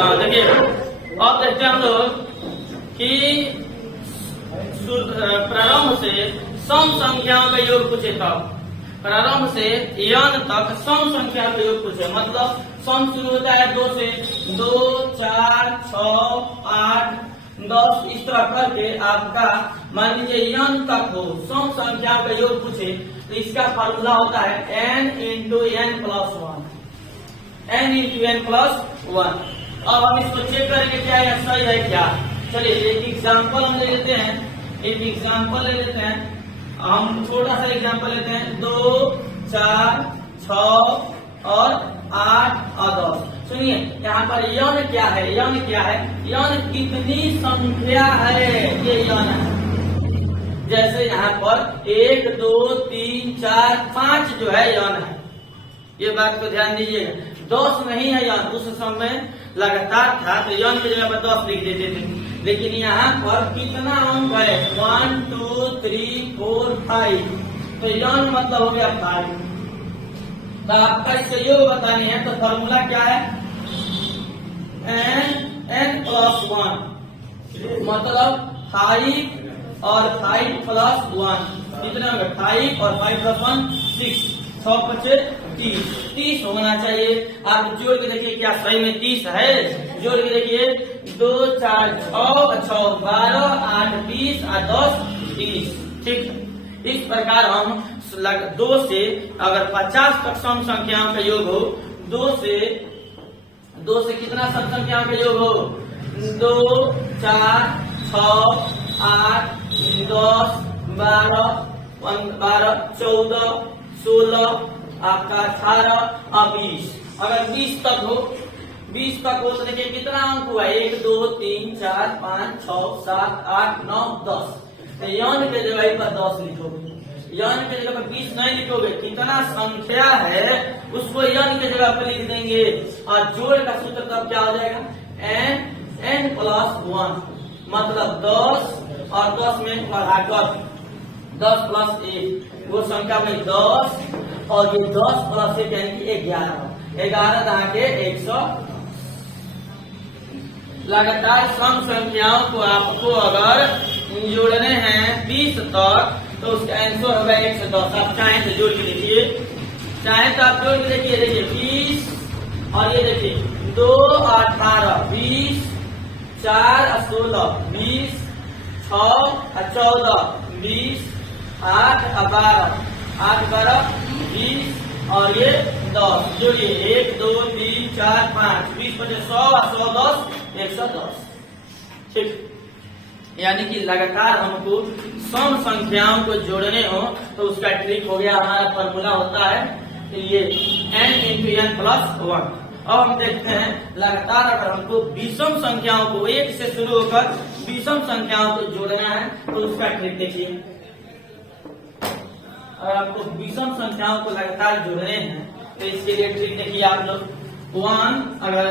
देखिए अब देखते हैं हम लोग कि प्रारंभ से सम संख्याओं का योग पूछे तब प्रारंभ से n तक सम संख्या का योग पूछे, मतलब सम शुरू होता है 2 से, 2, 4, 6, 8, 10 इस तरह करके आपका मान लीजिए n तक हो सम संख्या का योग पूछे तो इसका फार्मूला होता है n into n plus 1, n into n plus 1। अब हम इसको चेक करेंगे क्या यह सही है क्या। चलिए एक एग्जांपल हम ले लेते हैं, एक एग्जांपल ले लेते हैं, हम छोटा सा एग्जांपल लेते हैं 2, 4, 6 और 8 और 10। सुनिए यहाँ पर यौन क्या है, यौन क्या है, यौन कितनी संख्या है, ये यौन है। जैसे यहाँ पर 1, 2, 3, 4, 5 जो है यौन है, ये बात को ध्यान दीजिएगा। 10 नहीं है यौन, उस समय लगातार था तो यौन की जगह पर 10 लिख देते थे, लेकिन यहाँ पर कितना अंक है 1, 2, 3, 4, 5, तो यौन मतलब हो गया 5। तो आपका इससे योग बतानी है तो फॉर्मूला क्या है n प्लस 1, मतलब 5 और 5 प्लस 1 कितना होगा 5 और 5 प्लस 1 6, 6 × 30 होना चाहिए। आप जोड़ के देखिए क्या सही में 30 है, जोड़ के देखिए 2, 4, 6, 12, 8, 20 और 10 30, ठीक है। इस प्रकार हम 2 से अगर 50 तक सम संख्याओं का योग हो, 2 से कितना सम संख्याओं का योग हो 2, 4, 6, 8, 10, 12, 14, 16 आपका 18 और 20। अगर 20 तक हो तो देखिए कितना अंक हुआ 1, 2, 3, 4, 5, 6, 7, 8, 9, 10। तो यौन के जगह पर 10 लिखोगे, यौन के जगह पर 20 नहीं लिखोगे, कितना संख्या है उसको यौन के जगह पर लिख देंगे और जोड़ का सूत्र तब क्या हो जाएगा n प्लस 1, मतलब 10 और 10 में बढ़ाकर 10 प्लस 1 वो संख्या में 10 और ये 10 प्लस 1 यानी कि 11 दहा के 100। लगातार सम संख्याओं को आपको अगर जोड़ने हैं 20 तक तो उसका आंसर होगा 110। आप चाहें तो जोड़ के देखिए, चाहें तो आप जोड़ के देखिए 20 और ये देखिए 2 और 18 20, 4 और 16 20, 6 और 14 20, 8 और 12, 8, 12, 20 और ये 10। जोड़िए 1, 2, 3, 4, 5, 20, 25, 100 और 100, 10, 110, ठीक। यानी कि लगातार हमको सम संख्याओं को जोड़ने हो तो उसका ट्रिक हो गया, हमारा फॉर्मूला होता है ये n इंटू n प्लस 1। अब हम देखते हैं लगातार अगर हमको विषम संख्याओं को 1 से शुरू होकर विषम संख्याओं को जोड़ना है तो उसका ट्रिक देखिए। अगर आपको विषम संख्याओं को लगातार जोड़ने हैं तो इसके लिए ट्रिक देखिए आप लोग 1, अगर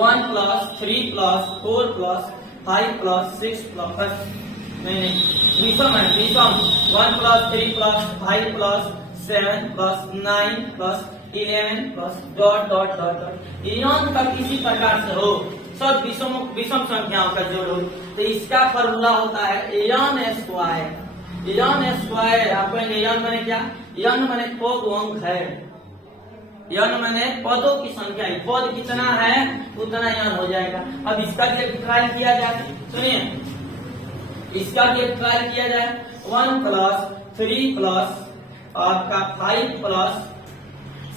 1 plus 3 plus 4 plus 5 plus 6 plus नहीं विषम है, विषम 1 plus 3 plus 5 plus 7 plus 9 plus 11 plus dot dot dot dot यौन का किसी प्रकार से हो सब विषम संख्याओं का जोड़ हो तो इसका फॉर्मूला होता है यौन स्क्वायर। यौन स्क्वायर आपको यौन माने क्या, यौन माने पद अंक है, यौन माने पदों की संख्या है, पद कितना है उतना यौन हो जाएगा। अब इसका भी एक ट्रायल किया जाए, सुनिए इसका भी एक ट्रायल किया जाए 1 प्लस 3 प्लस आपका 5 प्लस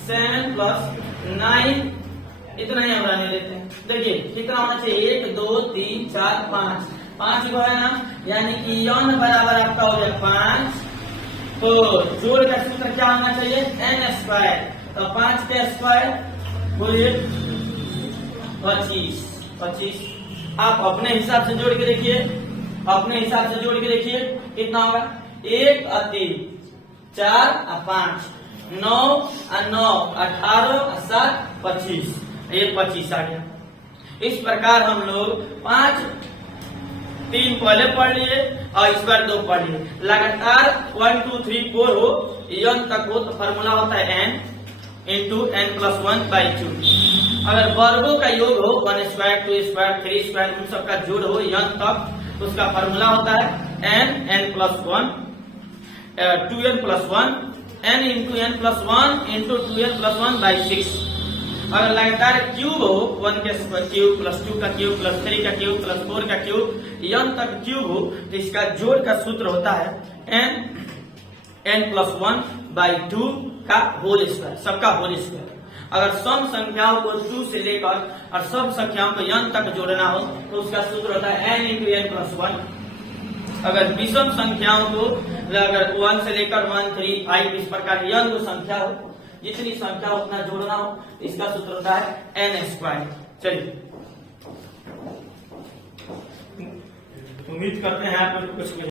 7 प्लस 9 इतना ही हम रहने देते हैं। देखिए कितना होना चाहिए 1, 2, 3, 4, 5 को है ना, यानी कि यौन बराबर आपका हो गया 5। तो जोड़ का सूत्र क्या होना चाहिए n स्क्वायर, तो 5 के स्क्वायर बोलिए 25। आप अपने हिसाब से जोड़ के देखिए, अपने हिसाब से जोड़ के देखिए कितना होगा 1 और 3, 4 और 5, 9 और 9, 18 और 7, 25, ये 25 आ गया। इस प्रकार हम लोग 5, 3 पहले पढ़ लिए और इस बार 2 पढ़ लिए। लगातार 1, 2, 3, 4 हो यौन तक हो तो फॉर्मूला होता है n इंटू n प्लस 1/2। अगर वर्गों का योग हो 1 स्क्वायर 2 स्क्वायर 3 स्क्वायर उन सबका जोड़ हो n तक, तो उसका फॉर्मूला होता है n plus 1 2n plus 1 n into n plus 1 into 2n plus 1 by 6। अगर लगातार क्यूब हो 1 का क्यूब प्लस 2 का क्यूब प्लस 3 का क्यूब प्लस 4 का क्यूब n तक क्यूब हो, तो इसका जोड़ का सूत्र होता है n प्लस 1 बाई 2 का होल स्क्वायर, सबका होल स्क्वायर। अगर सम संख्याओं को 2 से लेकर और सब संख्याओं को n तक जोड़ना हो, तो उसका सूत्र होता है n इंटू n प्लस 1। अगर विषम संख्याओं को अगर 1 से लेकर 1 3 5 इस प्रकार n संख्या हो, जितनी संख्या उतना जोड़ना हो, इसका सूत्र होता है n स्क्वायर। चलिए, उम्मीद करते हैं आप लोग कुछ